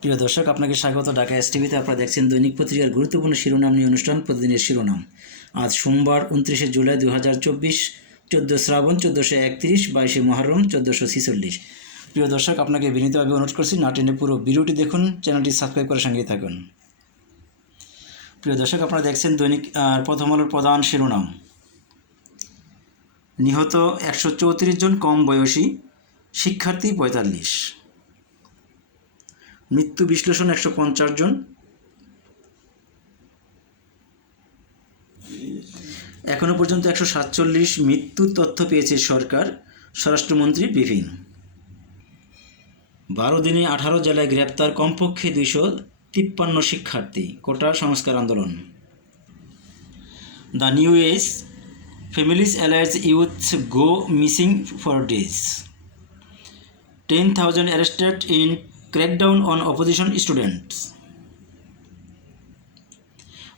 প্রিয় দর্শক আপনাকে স্বাগত ঢাকা এস টিভিতে আপনারা দেখছেন দৈনিক পত্রিকার গুরুত্বপূর্ণ শিরোনাম নিয়ে অনুষ্ঠান প্রতিদিনের শিরোনাম আজ সোমবার উনত্রিশে জুলাই দু হাজার চব্বিশ চোদ্দো শ্রাবণ চোদ্দোশো একত্রিশ বাইশে মহরম চোদ্দোশো ছিচল্লিশ প্রিয় দর্শক আপনাকে বিনীতভাবে অনুরোধ করছি নাটেনে পুরো ভিডিওটি দেখুন চ্যানেলটি সাবস্ক্রাইব করে সঙ্গে থাকুন প্রিয় দর্শক আপনারা দেখছেন দৈনিক প্রথম আলোর প্রধান শিরোনাম নিহত একশো চৌত্রিশ জন কম বয়সী শিক্ষার্থী পঁয়তাল্লিশ মৃত্যু বিশ্লেষণ একশো পঞ্চাশ জন এখনো পর্যন্ত একশো সাতচল্লিশ মৃত্যুর তথ্য পেয়েছে সরকার স্বরাষ্ট্রমন্ত্রী বিভিন বারো দিনে আঠারো জেলায় গ্রেপ্তার কমপক্ষে দুইশো তিপ্পান্ন শিক্ষার্থী কোটা সংস্কার আন্দোলন the New Age families alarms youth go missing for days ten thousand arrested in Crackdown on opposition students.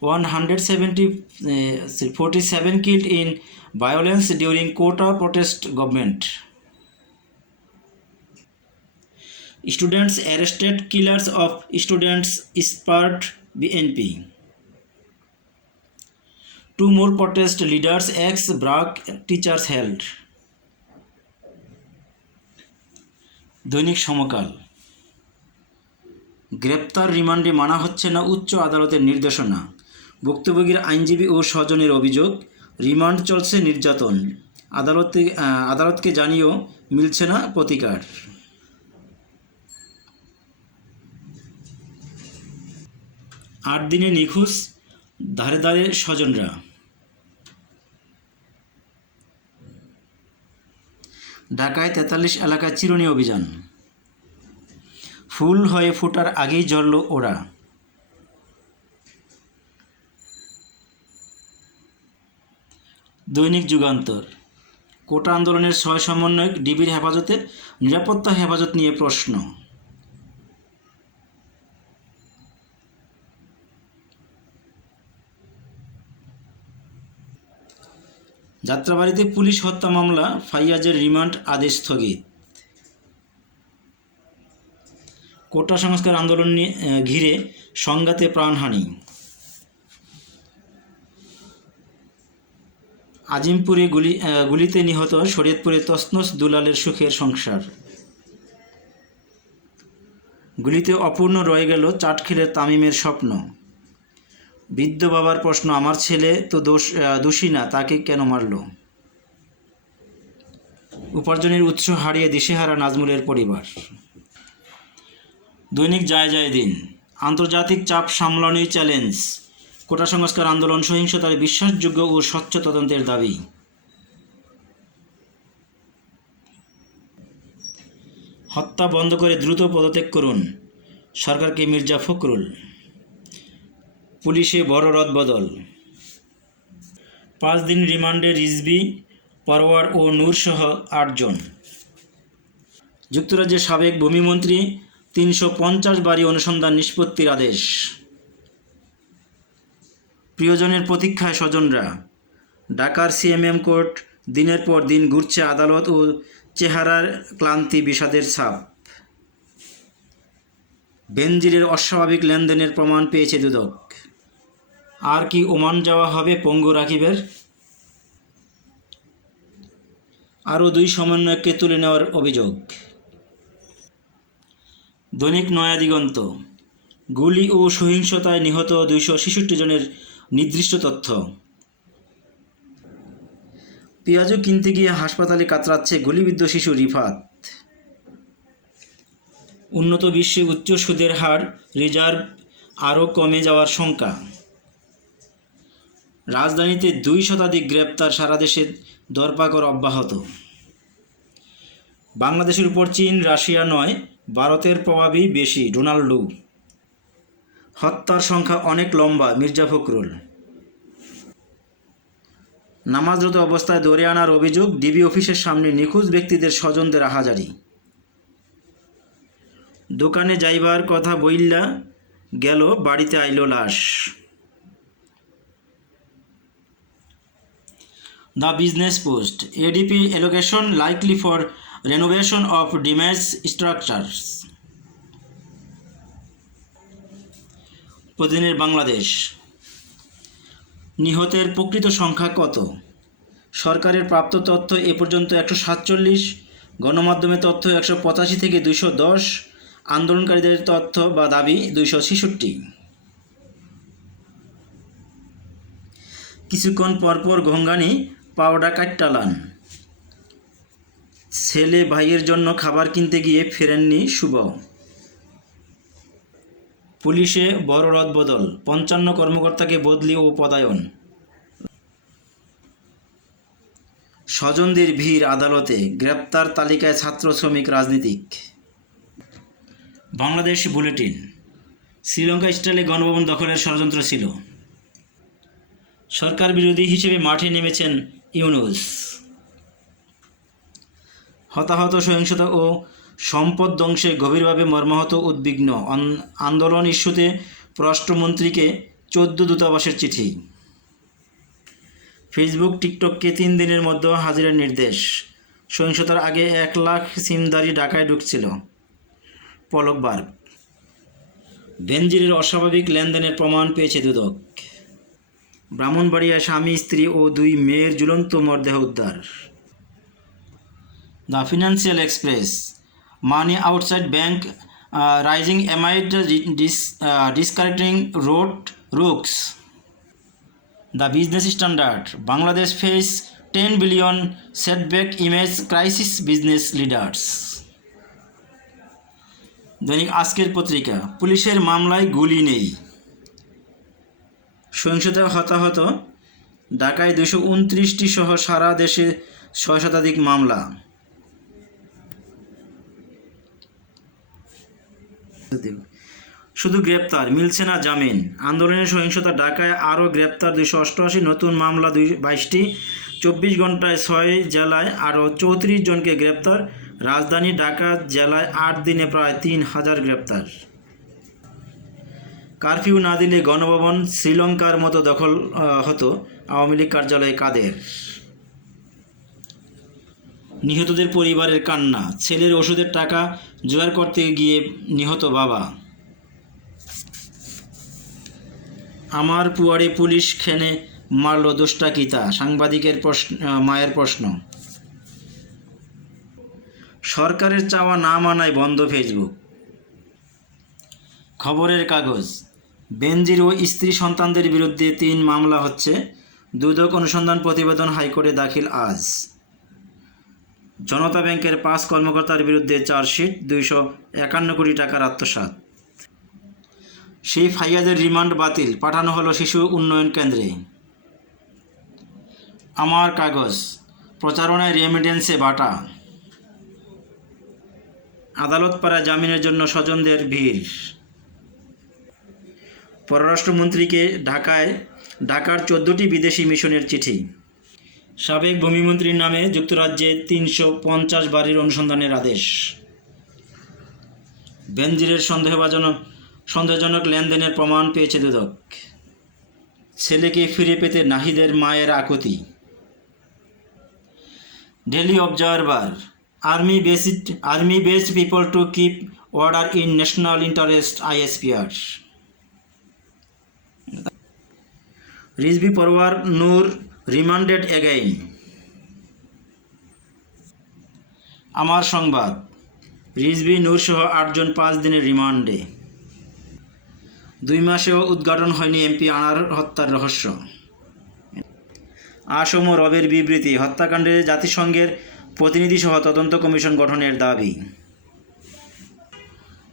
147 uh, killed in violence during quota protest government. Students arrested, killers of students spurred BNP. Two more protest leaders ex-BRAC teachers held. Dainik Samokal. গ্রেপ্তার রিমান্ডে মানা হচ্ছে না উচ্চ আদালতের নির্দেশনা ভুক্তভোগীর আইনজীবী ও স্বজনের অভিযোগ রিমান্ড চলছে নির্যাতন আদালতে আদালতকে জানিয়েও মিলছে না প্রতিকার আট দিনে নিখোঁজ ধারে ধারে স্বজনরা ঢাকায় তেতাল্লিশ এলাকায় চিরুনি অভিযান ফুল হয়ে ফোটার আগেই জ্বলল ওরা দৈনিক যুগান্তর কোটা আন্দোলনের ছয় সমন্বয়ক ডিবির হেফাজতের নিরাপত্তা হেফাজত নিয়ে প্রশ্ন যাত্রাবাড়িতে পুলিশ হত্যা মামলা ফাইয়াজের রিমান্ড আদেশ স্থগিত কোটা সংস্কার আন্দোলন ঘিরে সংঘাতে প্রাণহানি আজিমপুরে গুলি গুলিতে নিহত শরীয়তপুরে তসনস দুলালের সুখের সংসার গুলিতে অপূর্ণ রয়ে গেল চাটখেলে তামিমের স্বপ্ন বৃদ্ধ বাবার প্রশ্ন আমার ছেলে তো দোষ দোষী না তাকে কেন মারল উপার্জনের উৎস হারিয়ে দিশেহারা নাজমুলের পরিবার দৈনিক জায় জায় দিন আন্তর্জাতিক চাপ সামলানোর চ্যালেঞ্জ কোটা সংস্কার আন্দোলন সহিংসতার বিশ্বাসযোগ্য ও স্বচ্ছ তদন্তের দাবি হত্যা বন্ধ করে দ্রুত পদত্যাগ করুন সরকারকে মির্জা ফখরুল পুলিশে বড় রদবদল পাঁচ দিন রিমান্ডে রিজবি পরওয়ার ও নূরসহ আটজন যুক্তরাজ্যের সাবেক ভূমিমন্ত্রী তিনশো পঞ্চাশ বারি অনুসন্ধান নিষ্পত্তির আদেশ প্রিয়জনের প্রতীক্ষায় স্বজনরা ঢাকার সিএমএম কোর্ট দিনের পর দিন ঘুরছে আদালত ও চেহারার ক্লান্তি বিষাদের ছাপ বেনজিরের অস্বাভাবিক লেনদেনের প্রমাণ পেয়েছে দুদক আর কি ওমান যাওয়া হবে পঙ্গু রাকিবের আরও দুই সমন্বয়কে তুলে নেওয়ার অভিযোগ দৈনিক নয়া দিগন্ত গুলি ও সহিংসতায় নিহত দুইশো ছেষট্টি জনের নির্দিষ্ট তথ্য পেঁয়াজও কিনতে গিয়ে হাসপাতালে কাতরাচ্ছে গুলিবিদ্ধ শিশু রিফাত উন্নত বিশ্বে উচ্চ সুদের হার রিজার্ভ আরও কমে যাওয়ার শঙ্কা রাজধানীতে দুই শতাধিক গ্রেপ্তার সারা দেশে দরপাকর অব্যাহত বাংলাদেশের উপর চীন রাশিয়া নয় ভারতের প্রভাবই বেশি ডোনাল্ডো হত্যার সংখ্যা অনেক লম্বা মির্জা ফখরুল নামাজরত অবস্থায় দৌড়ে আনার অভিযোগ ডিবি অফিসের সামনে নিখোঁজ ব্যক্তিদের স্বজনদের আহাজারি দোকানে যাইবার কথা বইল্লা গেল বাড়িতে আইল লাশ the Business Post ADP allocation likely for renovation of damaged structures প্রতিদিনের বাংলাদেশ নিহতের প্রকৃত সংখ্যা কত সরকারের প্রাপ্ত তথ্য এ পর্যন্ত একশো সাতচল্লিশ গণমাধ্যমের তথ্য একশো পঁচাশি থেকে দুশো দশ আন্দোলনকারীদের তথ্য বা দাবি দুইশো ছেষট্টি কিছুক্ষণ পরপর ঘঙ্গানি পাউডার কাটটালান ছেলে ভাইয়ের জন্য খাবার কিনতে গিয়ে ফেরেননি শুভ পুলিশে বড় রদবদল পঞ্চান্ন কর্মকর্তাকে বদলি ও পদায়ন স্বজনদের ভিড় আদালতে গ্রেপ্তার তালিকায় ছাত্র শ্রমিক রাজনীতিক বাংলাদেশ বুলেটিন শ্রীলঙ্কা স্টাইলে গণভবন দখলের ষড়যন্ত্র ছিল সরকার বিরোধী হিসেবে মাঠে নেমেছেন ইউনুস হতাহত সহিংসতা ও সম্পদ ধ্বংসে গভীরভাবে মর্মাহত উদ্বিগ্ন আন্দোলন ইস্যুতে পররাষ্ট্রমন্ত্রীকে চোদ্দ দূতাবাসের চিঠি ফেসবুক টিকটককে তিন দিনের মধ্যে হাজিরের নির্দেশ সহিংসতার আগে এক লাখ সিমদারি ঢাকায় ঢুকছিল পলকবার বেনজিরের অস্বাভাবিক লেনদেনের প্রমাণ পেয়েছে দুদক ব্রাহ্মণবাড়িয়া স্বামী স্ত্রী ও দুই মেয়ের ঝুলন্ত মরদেহ উদ্ধার the financial express money outside bank uh, rising amid dis, uh, discouraging road rooks the business standard bangladesh face 10 billion setback image crisis business leaders দৈনিক আজকের পত্রিকা পুলিশের মামলায় গুলি নেই সহিংসতা হতাহত ঢাকায় দুশো উনত্রিশটি সহ সারা দেশে ছয় শতাধিক মামলা শুধু গ্রেপ্তার মিলছে না জামিন আন্দোলনের সহিংসতা ঢাকায় আরও গ্রেপ্তার দুইশো অষ্টআশি নতুন মামলা দুই বাইশটি চব্বিশ ঘন্টায় ছয় জেলায় আরও চৌত্রিশ জনকে গ্রেপ্তার রাজধানী ঢাকা জেলায় আট দিনে প্রায় তিন হাজার গ্রেপ্তার কারফিউ না দিলে গণভবন শ্রীলঙ্কার মতো দখল হতো আওয়ামী লীগ কার্যালয়ে কাদের নিহতদের পরিবারের কান্না ছেলের ওষুধের টাকা জোগাড় করতে গিয়ে নিহত বাবা আমার পুয়ারে পুলিশ খেনে মারল দোষটা কিতা সাংবাদিকের প্রশ্ন মায়ের প্রশ্ন সরকারের চাওয়া না মানায় বন্ধ ফেসবুক খবরের কাগজ বেনজির ও স্ত্রী সন্তানদের বিরুদ্ধে তিন মামলা হচ্ছে দুদক অনুসন্ধান প্রতিবেদন হাইকোর্টে দাখিল আজ জনতা ব্যাংকের পাঁচ কর্মকর্তার বিরুদ্ধে চার্জশিট দুইশো একান্ন কোটি টাকার আত্মসাত সেই ফাইয়াদের রিমান্ড বাতিল পাঠানো হলো শিশু উন্নয়ন কেন্দ্রে আমার কাগজ প্রচারণায় রেমিডেন্সে বাটা আদালত পাড়া জামিনের জন্য স্বজনদের ভিড় পররাষ্ট্রমন্ত্রীকে ঢাকায় ঢাকার চোদ্দোটি বিদেশি মিশনের চিঠি সাবেক ভূমিমন্ত্রীর নামে যুক্তরাজ্যে তিনশো পঞ্চাশ বাড়ির অনুসন্ধানের আদেশ বেনজিরের সন্দেহভাজনক সন্দেহজনক লেনদেনের প্রমাণ পেয়েছে দুদক ছেলেকে ফিরে পেতে নাহিদের মায়ের আকুতি Daily Observer army based army based people to keep order in national interest ISPR Rizvi Parwar Nur remanded again Amar Sangbad Rizvi নূরসহ আটজন পাঁচ দিনের রিমান্ডে দুই মাসেও উদ্ঘাটন হয়নি এমপি আনার হত্যার রহস্য আসম রবের বিবৃতি হত্যাকাণ্ডে জাতিসংঘের প্রতিনিধিসহ তদন্ত কমিশন গঠনের দাবি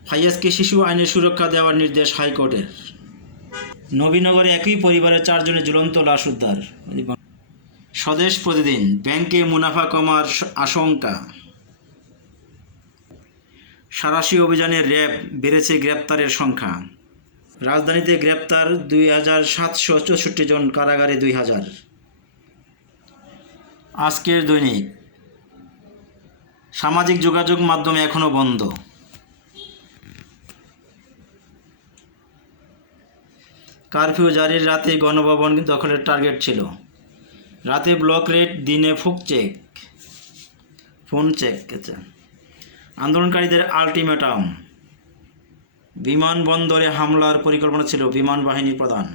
ফাইয়াজকে শিশু আইনের সুরক্ষা দেওয়ার নির্দেশ হাইকোর্টের নবীনগরে একই পরিবারের চারজনের ঝুলন্ত লাশ উদ্ধার স্বদেশ প্রতিদিন ব্যাংকে মুনাফা কমার আশঙ্কা সারাশি অভিযানে র্যাব বেড়েছে গ্রেপ্তারের সংখ্যা রাজধানীতে গ্রেপ্তার দুই হাজার সাতশো চৌষট্টি জন কারাগারে দুই হাজার আজকের দৈনিক সামাজিক যোগাযোগ মাধ্যমে এখনও বন্ধ কারফিউ জারির রাতে গণভবন দখলের টার্গেট ছিল রাতে ব্লক রেট দিনে ফুক চেক ফোন চেক আচ্ছা আন্দোলনকারীদের আলটিমেটাম বিমানবন্দরে হামলার পরিকল্পনা ছিল বিমান বাহিনীর প্রধান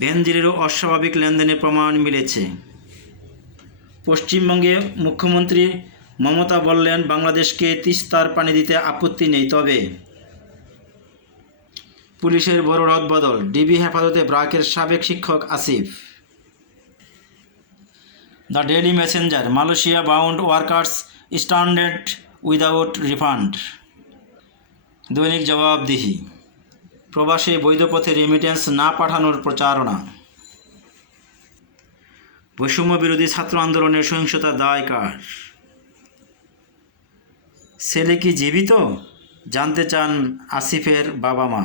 বেনজিরেরও অস্বাভাবিক লেনদেনের প্রমাণ মিলেছে পশ্চিমবঙ্গে মুখ্যমন্ত্রী মমতা বললেন বাংলাদেশকে তিস্তার পানি দিতে আপত্তি নেই তবে পুলিশের বড় রদবদল ডিবি হেফাজতে ব্রাকের সাবেক শিক্ষক Asif the Daily Messenger Malaysia bound workers stranded without refund Dainik Jobabdihi প্রবাসী বৈধ পথে রেমিটেন্স না পাঠানোর প্রচারণা বৈষম্য বিরোধী ছাত্র আন্দোলনের সহিংসতা দায় কার ছেলে কি জীবিত জানতে চান আসিফের বাবা মা